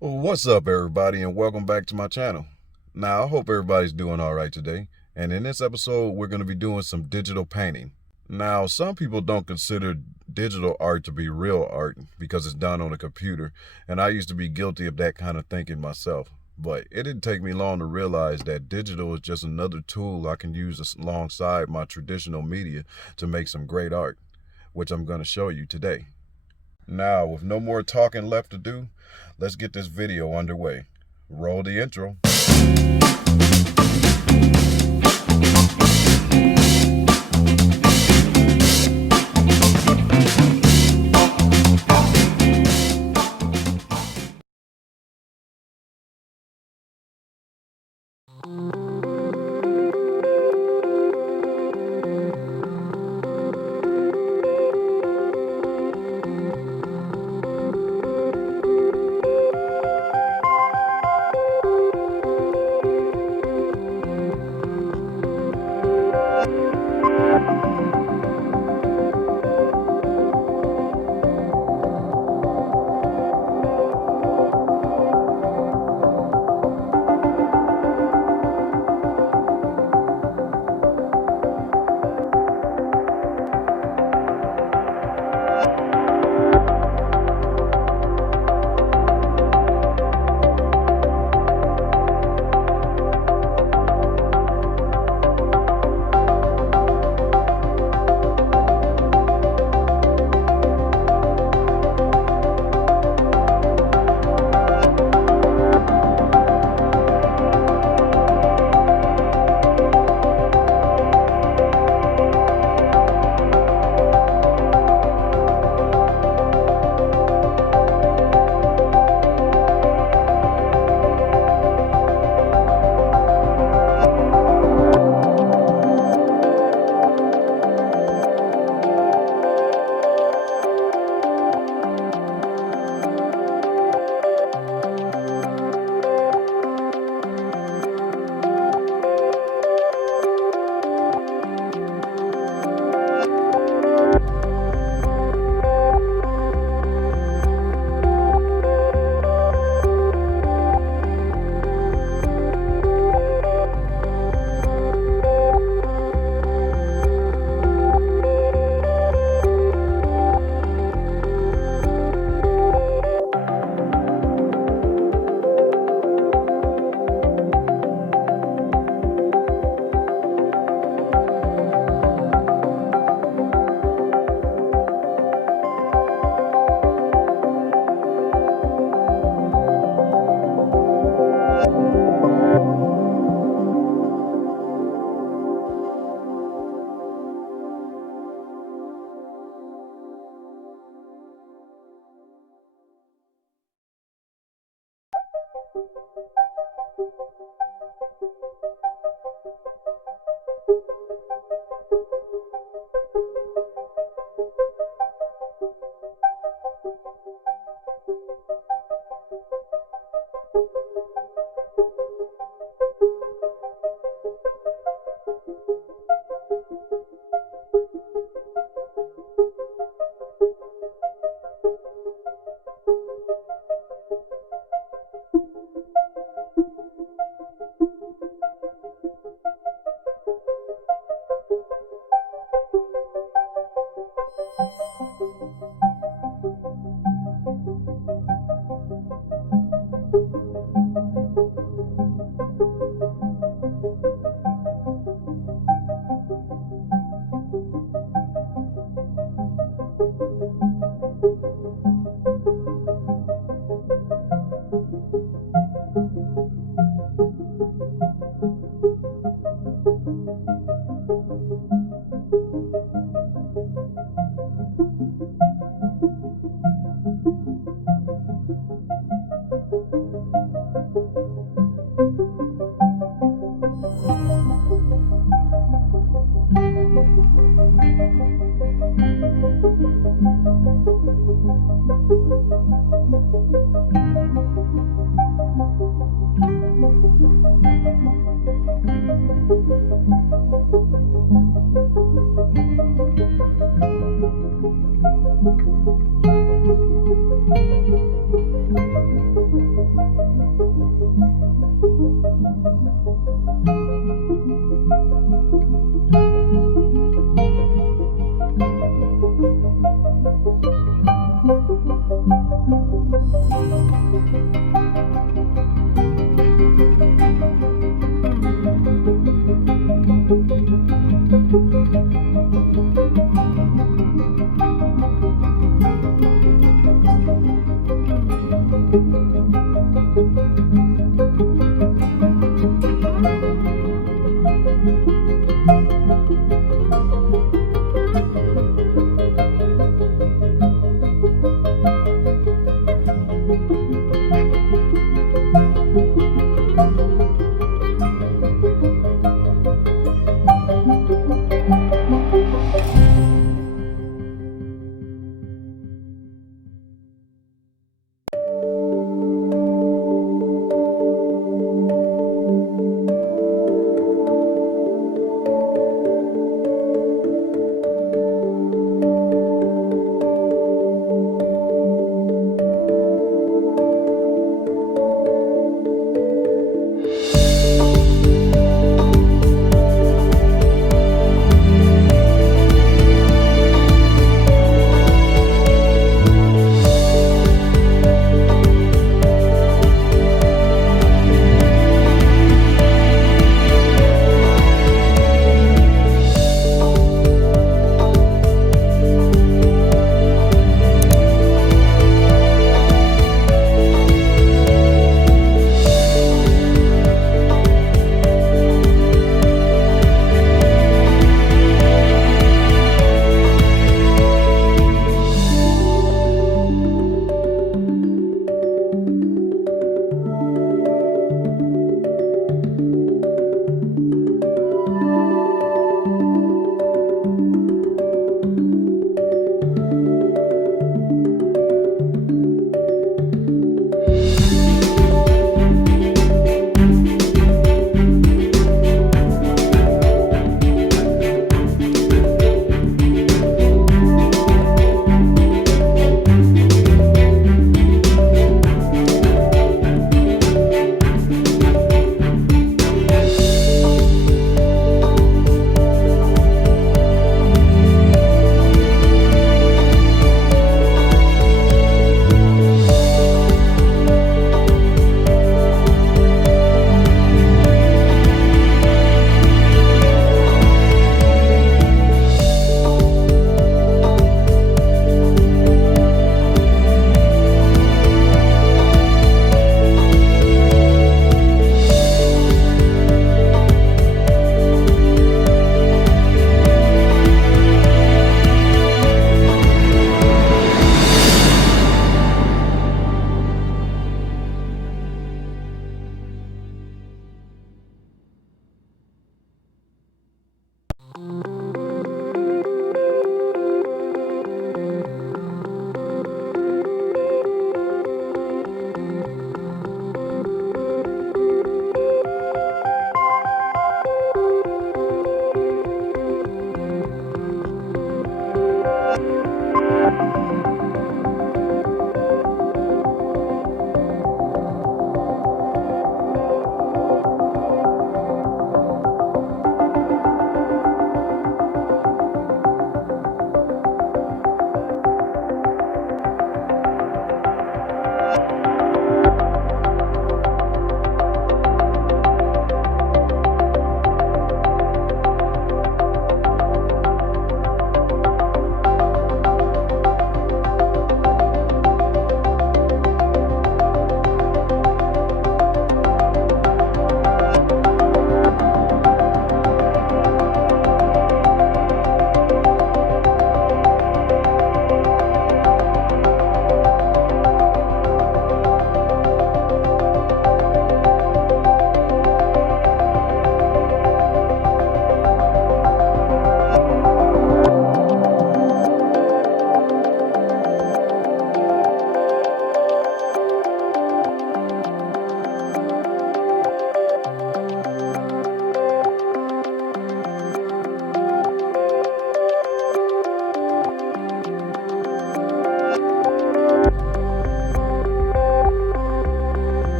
Well, what's up, everybody, and welcome back to my channel. Now, I hope everybody's doing all right today. And in this episode, we're going to be doing some digital painting. Now, some people don't consider digital art to be real art because it's done on a computer, and I used to be guilty of that kind of thinking myself. But it didn't take me long to realize that digital is just another tool I can use alongside my traditional media to make some great art, which I'm going to show you today. Now, with no more talking left to do, let's get this video underway. Roll the intro.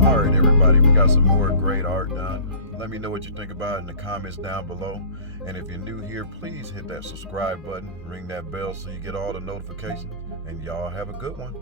Alright everybody, we got some more great art done. Let me know what you think about it in the comments down below. And if you're new here, please hit that subscribe button, ring that bell so you get all the notifications. And y'all have a good one.